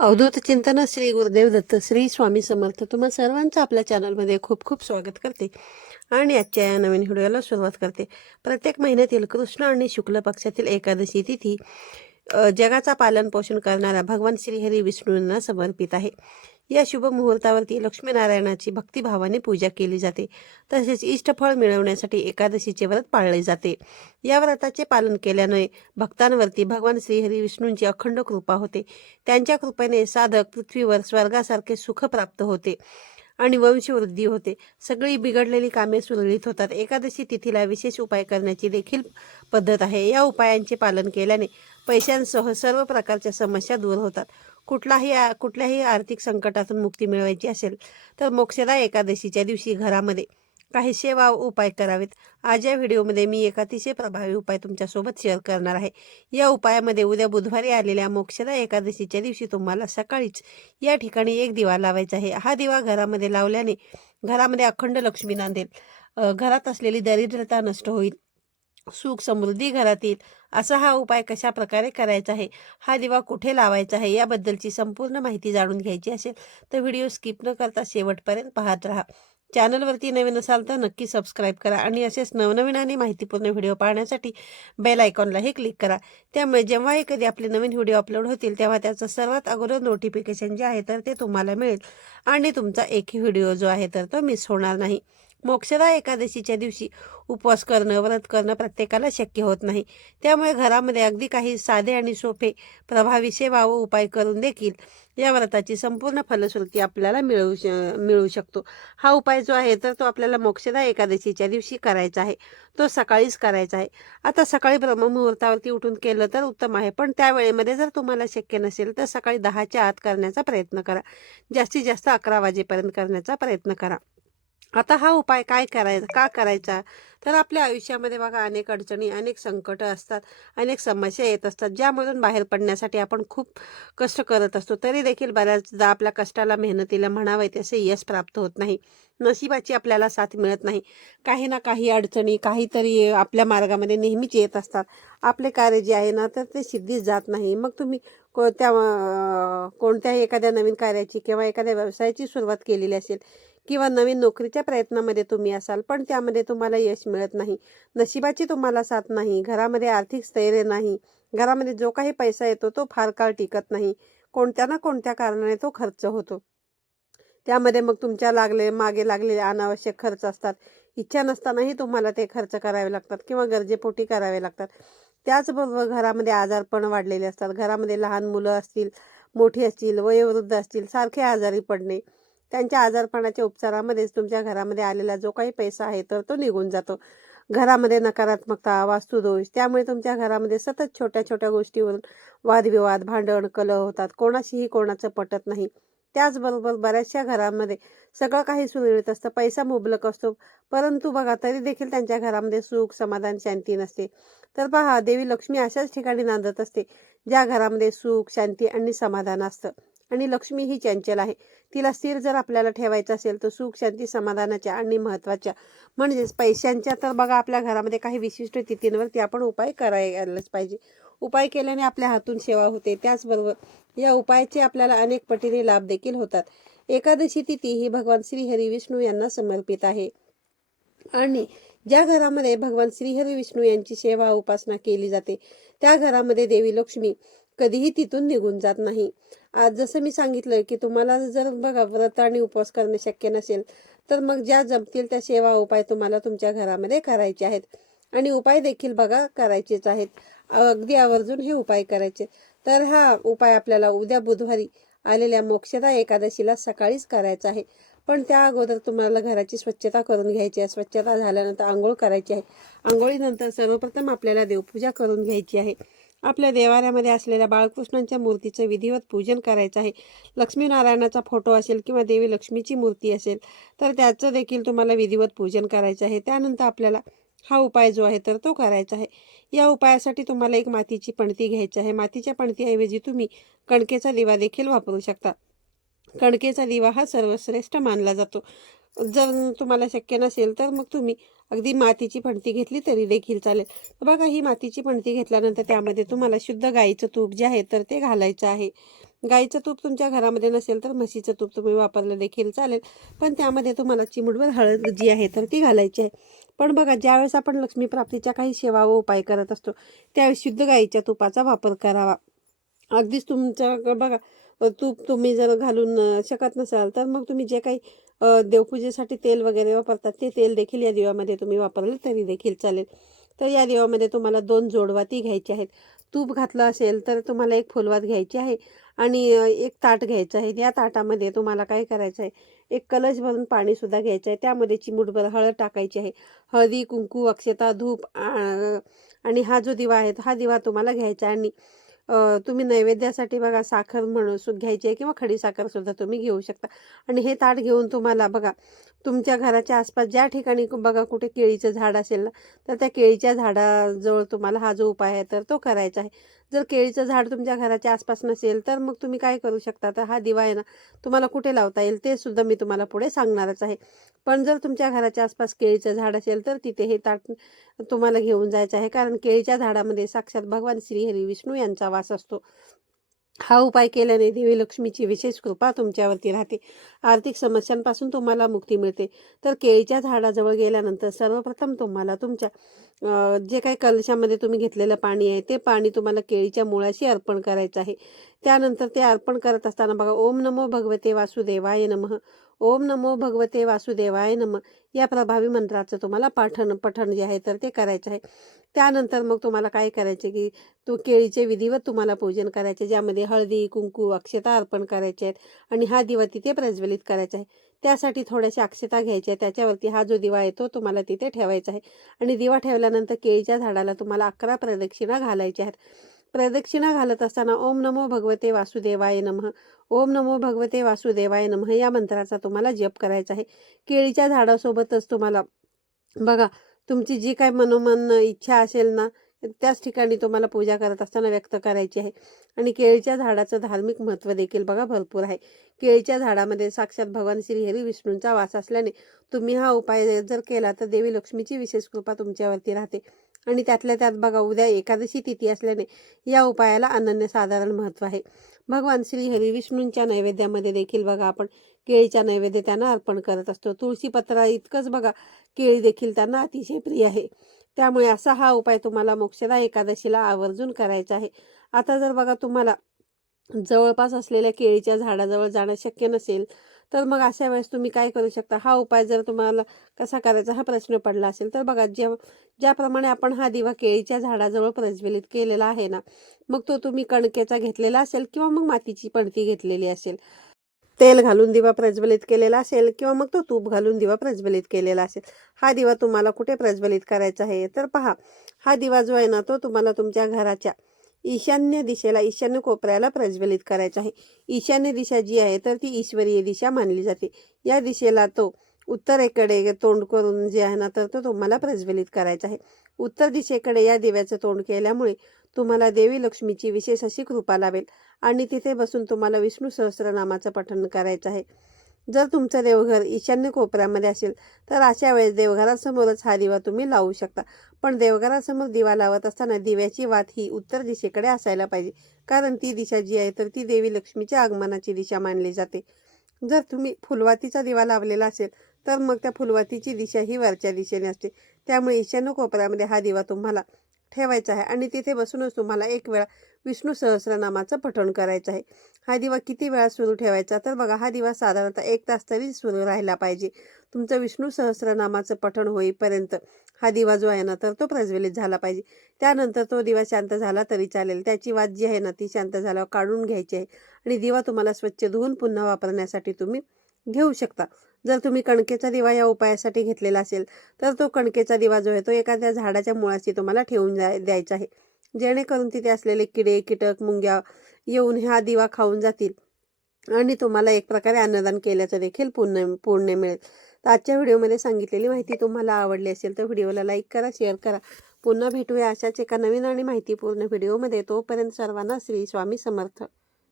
अवधूत चिंतन श्री गुरुदेव दत्त श्री स्वामी समर्थ तुम्हा सर्वांचं आपल्या चॅनलमध्ये खूप खूप स्वागत करते आणि आजच्या या नवीन व्हिडिओला सुरुवात करते. प्रत्येक महिन्यातील कृष्ण आणि शुक्ल पक्षातील एकादशी तिथी जगाचा पालन पोषण करणारा भगवान श्रीहरी विष्णूंना समर्पित आहे. या शुभ मुहूर्तावरती लक्ष्मीनारायणाची भक्तिभावाने पूजा केली जाते. तसेच इष्टफळ मिळवण्यासाठी एकादशीचे व्रत पाळले जाते. या व्रताचे पालन केल्याने भक्तांवरती भगवान श्रीहरी विष्णूंची अखंड कृपा होते. त्यांच्या कृपेने साधक पृथ्वीवर स्वर्गासारखे सुख प्राप्त होते आणि वंशवृद्धी होते. सगळी बिघडलेली कामे सुरळीत होतात. एकादशी तिथीला विशेष उपाय करण्याची देखील पद्धत आहे. या उपायांचे पालन केल्याने पैशांसह सर्व प्रकारच्या समस्या दूर होतात. कुठल्याही आर्थिक संकटातून मुक्ती मिळवायची असेल तर मोक्षदा एकादशीच्या दिवशी घरामध्ये काही सेवा उपाय करावेत. आज या व्हिडिओमध्ये मी एक अतिशय प्रभावी उपाय तुमच्यासोबत शेअर करणार आहे. या उपायामध्ये उद्या बुधवारी आलेल्या मोक्षदा एकादशीच्या दिवशी तुम्हाला सकाळीच या ठिकाणी एक दिवा लावायचा आहे. हा दिवा घरामध्ये लावल्याने घरामध्ये अखंड लक्ष्मी नांदेल. घरात असलेली दरिद्रता नष्ट होईल, सुख समृद्धी घरात येईल. असा हा उपाय कशा प्रकारे करायचा आहे, हा दिवा कुठे लावायचा आहे याबद्दलची संपूर्ण माहिती जाणून घ्यायची असेल तर व्हिडिओ स्किप न करता शेवटपर्यंत पाहत राहा. चॅनलवरती नवीन असाल तर नक्की सबस्क्राईब करा आणि असेच नवनवीन आणि माहितीपूर्ण व्हिडिओ पाहण्यासाठी बेल आयकॉनलाही क्लिक करा. त्यामुळे जेव्हाही कधी आपले नवीन व्हिडिओ अपलोड होतील तेव्हा त्याचं सर्वात अगोदर नोटिफिकेशन जे आहे तर ते तुम्हाला मिळेल आणि तुमचा एकही व्हिडिओ जो आहे तर तो मिस होणार नाही. मोक्षदा एकादशीच्या दिवशी उपवास करणं, व्रत करणं प्रत्येकाला शक्य होत नाही. त्यामुळे घरामध्ये अगदी काही साधे आणि सोपे प्रभावी सेवा व उपाय करून देखील या व्रताची संपूर्ण फलश्रुती आपल्याला मिळू शकतो. हा उपाय जो आहे तर तो आपल्याला मोक्षदा एकादशीच्या दिवशी करायचा आहे. तो सकाळीच करायचा आहे. आता सकाळी ब्रह्ममुहूर्तावरती उठून केलं तर उत्तम आहे, पण त्या वेळेमध्ये जर तुम्हाला शक्य नसेल तर सकाळी 10च्या आत करण्याचा प्रयत्न करा. जास्तीत जास्त 11 वाजेपर्यंत करण्याचा प्रयत्न करा. आता हा उपाय का करायचा तर आपल्या आयुष्यामध्ये बघा अनेक अडचणी, अनेक संकट असतात, अनेक समस्या येत असतात, ज्यामधून बाहेर पडण्यासाठी आपण खूप कष्ट करत असतो. तरी देखील बऱ्याचदा आपल्या कष्टाला, मेहनतीला म्हणावे तसे यश प्राप्त होत नाही. नशिबाची आपल्याला साथ मिळत नाही. काही ना काही अडचणी काहीतरी आपल्या मार्गामध्ये नेहमीच येत असतात. आपले कार्य जे आहे ना तर ते सिद्धीच जात नाही. मग तुम्ही कोणत्याही एखाद्या नवीन कार्याची किंवा एखाद्या व्यवसायाची सुरुवात केलेली असेल किंवा नवीन नोकरीच्या प्रयत्नामध्ये तुम्ही असाल, पण त्यामध्ये तुम्हाला यश मिळत नाही, नशिबाची तुम्हाला साथ नाही, घरामध्ये आर्थिक स्थैर्य नाही, घरामध्ये जो काही पैसा येतो तो फार काळ टिकत नाही, कोणत्या ना कोणत्या कारणाने तो खर्च होतो. त्यामध्ये मग तुमच्या मागे लागलेले अनावश्यक खर्च असतात. इच्छा नसतानाही तुम्हाला ते खर्च करावे लागतात किंवा गरजेपोटी करावे लागतात. त्याचबरोबर घरामध्ये आजारपण वाढलेले असतात. घरामध्ये लहान मुलं असतील, मोठी असतील, वयोवृद्ध असतील, सारखे आजारी पडणे, त्यांच्या आजारपणाच्या उपचारामध्येच तुमच्या घरामध्ये आलेला जो काही पैसा आहे तर तो निघून जातो. घरामध्ये नकारात्मकता, वास्तुदोष, त्यामुळे तुमच्या घरामध्ये सतत छोट्या छोट्या गोष्टीवरून वादविवाद, भांडण, कलह होतात. कोणाशीही कोणाचं पटत नाही. त्याचबरोबर बऱ्याचशा घरांमध्ये सगळं काही सुरळीत असतं, पैसा मुबलक असतो, परंतु बघा तरी देखील त्यांच्या घरामध्ये सुख, समाधान, शांती नसते. तर पहा, देवी लक्ष्मी अशाच ठिकाणी नांदत असते ज्या घरामध्ये सुख, शांती आणि समाधान असतं. आणि लक्ष्मी ही चंचल आहे. तिला स्थिर जर आपल्याला ठेवायचं असेल तर सुख, शांती, समाधानाच्या आणि महत्त्वाच्या म्हणजेच पैशांच्या तर बघा आपल्या घरामध्ये काही विशिष्ट तिथींवरती आपण उपाय करायलाच पाहिजे. उपाय केल्याने आपल्या हातून सेवा होते. त्याचबरोबर या उपायाचे आपल्याला अनेक पटीने लाभ देखील होतात. एकादशी तिथी ही भगवान श्रीहरी विष्णू यांना समर्पित आहे आणि ज्या घरामध्ये भगवान श्रीहरी विष्णू यांची सेवा उपासना केली जाते त्या घरामध्ये देवी लक्ष्मी कधीही तिथून निघून जात नाही. आज जसं मी सांगितलं की तुम्हाला जर बघा व्रत आणि उपवास करणे शक्य नसेल तर मग ज्या जमतील त्या सेवा उपाय तुम्हाला तुमच्या घरामध्ये करायचे आहेत आणि उपाय देखील बघा करायचेच आहेत. अगदी आवर्जून हे उपाय करायचे. तर हा उपाय आपल्याला उद्या बुधवारी आलेल्या मोक्षदा एकादशीला सकाळीच करायचा आहे. पण त्या अगोदर तुम्हाला घराची स्वच्छता करून घ्यायची आहे. स्वच्छता झाल्यानंतर आंघोळ करायची आहे. आंघोळीनंतर सर्वप्रथम आपल्याला देवपूजा करून घ्यायची आहे. आपल्या देवाऱ्यामध्ये असलेल्या बाळकृष्णांच्या मूर्तीचं विधिवत पूजन करायचं आहे. लक्ष्मीनारायणाचा फोटो असेल किंवा देवी लक्ष्मीची मूर्ती असेल तर त्याचं देखील तुम्हाला विधिवत पूजन करायचं आहे. त्यानंतर आपल्याला हा उपाय जो आहे तर तो करायचा आहे. या उपायासाठी तुम्हाला एक मातीची पणती घ्यायची आहे. मातीच्या पणतीऐवजी तुम्ही कणकेचा दिवा देखील वापरू शकता. कणकेचा दिवा हा सर्वश्रेष्ठ मानला जातो. जर तुम्हाला शक्य नसेल तर मग तुम्ही अगदी मातीची पणती घेतली तरी देखील चालेल. तर बघा, ही मातीची पणती घेतल्यानंतर त्यामध्ये तुम्हाला शुद्ध गाईचं तूप जे आहे तर ते घालायचं आहे. गाईचं तूप तुमच्या घरामध्ये नसेल तर म्हशीचं तूप तुम्ही वापरलं देखील चालेल, पण त्यामध्ये तुम्हाला चिमूटभर हळद जी आहे तर ती घालायची आहे. पण बघा, ज्यावेळेस आपण लक्ष्मी प्राप्तीच्या काही सेवा व उपाय करत असतो त्यावेळेस शुद्ध गाईच्या तुपाचा वापर करावा. अगदीच तुमच्याकडं बघा, तूप तुम्ही जर घालून शकत नसाल तर मग तुम्ही जे काही देवपूजेसाठी तेल वगैरे वापरतात ते तेल देखील या दिव्यामध्ये तुम्ही वापरले तरी देखील चालेल. तर या दिव्यामध्ये तुम्हाला 2 जोडवाती घ्यायची आहेत. तूप घातलं असेल तर तुम्हाला एक फुलवात घ्यायची आहे आणि एक ताट घ्यायचं आहे. या ताटामध्ये तुम्हाला काय करायचं आहे, एक कलश भरून पाणीसुद्धा घ्यायचं आहे. त्यामध्ये चिमूटभर हळद टाकायची आहे. हळदी, कुंकू, अक्षता, धूप आणि हा जो दिवा आहे हा दिवा तुम्हाला घ्यायचा आहे. आणि तुम्ही नैवेद्यासाठी बघा साखर म्हणून घ्यायची आहे किंवा खडी साखर सुद्धा तुम्ही घेऊ शकता. आणि हे ताट घेऊन तुम्हाला बघा, तुमच्या घराच्या आसपास ज्या ठिकाणी बघा कुठे केळीचं झाड असेल ना, तर त्या केळीच्या झाडाजवळ तुम्हाला हा जो उपाय आहे तर तो करायचा आहे. जर केळीचं झाड तुमच्या घराच्या आसपास नसेल तर मग तुम्ही काय करू शकता, तर हा दिवा आहे ना तुम्हाला कुठे लावता येईल ते सुद्धा मी तुम्हाला पुढे सांगणारच आहे. पण जर तुमच्या घराच्या आसपास केळीचं झाड असेल तर तिथे हे ताट तुम्हाला घेऊन जायचं आहे, कारण केळीच्या झाडामध्ये साक्षात भगवान श्रीहरी विष्णू यांचा वास असतो. हा उपाय केल्याने देवी लक्ष्मीची विशेष कृपा तुमच्यावरती राहते. आर्थिक समस्यांपासून तुम्हाला मुक्ती मिळते. तर केळीच्या झाडाजवळ गेल्यानंतर सर्वप्रथम तुम्हाला तुमच्या जे काही कलशामध्ये तुम्ही घेतलेलं पाणी आहे ते पाणी तुम्हाला केळीच्या मुळाशी अर्पण करायचं आहे. त्यानंतर ते अर्पण करत असताना बघा, ओम नमो भगवते वासुदेवाय नमः, ओम नमो भगवते वासुदेवाय नमः या प्रभावी मंत्राचं तुम्हाला पठण जे आहे तर ते करायचं आहे. त्यानंतर मग तुम्हाला काय करायचे की केळीचे विधिवत तुम्हाला पूजन करायचे, ज्यामध्ये हळदी, कुंकू, अक्षता अर्पण करायचे आहेत आणि हा दिवा तिथे प्रज्वलित करायचा आहे. त्यासाठी थोड्याशा अक्षता घ्यायच्या, त्याच्यावरती हा जो दिवा आहे तो तुम्हाला तिथे ठेवायचा आहे. आणि दिवा ठेवल्यानंतर केळीच्या झाडाला तुम्हाला 11 प्रदक्षिणा घालायच्या आहेत. प्रदक्षिणा घालत असताना ओम नमो भगवते वासुदेवाय नमः, ओम नमो भगवते वासुदेवाय नमः या मंत्राचा तुम्हाला जप करायचा आहे. केळीच्या झाडासोबतच तुम्हाला बघा, तुमची जी काय मनोमन इच्छा असेल ना, त्याच ठिकाणी तुम्हाला पूजा करत असताना व्यक्त करायची आहे. आणि केळीच्या झाडाचं धार्मिक महत्त्व देखील बघा भरपूर आहे. केळीच्या झाडामध्ये साक्षात भगवान श्री हरी विष्णूंचा वास असल्याने तुम्ही हा उपाय जर केला तर देवी लक्ष्मीची विशेष कृपा तुमच्यावरती राहते. आणि त्यातल्या त्यात बघा, उद्या एकादशी तिथी असल्याने या उपायाला अनन्यसाधारण महत्त्व आहे. भगवान श्री हरी विष्णूंच्या नैवेद्यामध्ये देखील बघा आपण केळीच्या नैवेद्य त्यांना अर्पण करत असतो. तुळशी पत्रा इतकंच बघा, केळी देखील त्यांना अतिशय प्रिय आहे. त्यामुळे असा हा उपाय तुम्हाला मोक्षदा एकादशीला आवर्जून करायचा आहे. आता जर बघा तुम्हाला जवळपास असलेल्या केळीच्या झाडाजवळ जाणं शक्य नसेल तर मग अशा वेळेस तुम्ही काय करू शकता, हा उपाय जर तुम्हाला कसा करायचा हा प्रश्न पडला असेल तर बघा, ज्याप्रमाणे आपण हा दिवा केळीच्या झाडाजवळ प्रज्वलित केलेला आहे ना, मग तो तुम्ही कणकेचा घेतलेला असेल किंवा मग मातीची पणती घेतलेली असेल, तेल घालून दिवा प्रज्वलित केलेला असेल किंवा मग तो तूप घालून दिवा प्रज्वलित केलेला असेल, हा दिवा तुम्हाला कुठे प्रज्वलित करायचा आहे तर पहा, हा दिवा जो आहे ना तो तुम्हाला तुमच्या घराच्या ईशान्य दिशेला, ईशान्य कोपऱ्याला प्रज्वलित करायचा आहे. ईशान्य दिशा जी आहे तर ती ईश्वरीय दिशा मानली जाते. या दिशेला तो उत्तरेकडे तोंड करून जे आहे ना तर तो तुम्हाला प्रज्वलित करायचा आहे. उत्तर दिशेकडे या दिव्याचं तोंड केल्यामुळे तुम्हाला देवी लक्ष्मीची विशेष अशी कृपा लाभेल. आणि तिथे बसून तुम्हाला विष्णू सहस्त्रनामाचं पठण करायचं आहे. जर तुमचं देवघर ईशान्य कोपऱ्यामध्ये असेल तर अशा वेळेस देवघरासमोरच हा दिवा तुम्ही लावू शकता. पण देवघरासमोर दिवा लावत असताना दिव्याची वात ही उत्तर दिशेकडे असायला पाहिजे, कारण ती दिशा जी आहे तर ती देवी लक्ष्मीच्या आगमनाची दिशा मानली जाते. जर तुम्ही फुलवातीचा दिवा लावलेला असेल तर मग त्या फुलवातीची दिशा ही वरच्या दिशेने असते. त्यामुळे ईशान्य कोपऱ्यामध्ये हा दिवा तुम्हाला ठेवायचा आहे आणि तिथे बसूनच तुम्हाला एक वेळा विष्णू सहस्रनामाचं पठण करायचं आहे. हा दिवा किती वेळा सुरू ठेवायचा तर बघा, हा दिवा साधारणतः 1 तास तरी सुरू राहिला पाहिजे. तुमचं विष्णू सहस्रनामाचं पठण होईपर्यंत हा दिवा जो आहे ना तर तो प्रज्वलित झाला पाहिजे. त्यानंतर तो दिवा शांत झाला तरी चालेल. त्याची वात जी आहे ना ती शांत झाल्यावर काढून घ्यायची आहे आणि दिवा तुम्हाला स्वच्छ धुवून पुन्हा वापरण्यासाठी तुम्ही घेऊ शकता. जर तुम्ही कणकेचा दिवा या उपायासाठी घेतलेला असेल तर तो कणकेचा दिवा जो आहे तो एखाद्या झाडाच्या मुळाशी तुम्हाला ठेवून द्यायचा आहे, जेणेकरून तिथे असलेले किडे, कीटक, मुंग्या येऊन हा दिवा खाऊन जातील आणि तुम्हाला एक प्रकारे अन्नदान केल्याचं देखील पुण्य मिळेल. तर आजच्या व्हिडिओमध्ये सांगितलेली माहिती तुम्हाला आवडली असेल तर व्हिडिओला लाईक करा, शेअर करा. पुन्हा भेटूया अशाच एका नवीन आणि माहितीपूर्ण व्हिडिओमध्ये. तोपर्यंत सर्वांना श्री स्वामी समर्थ.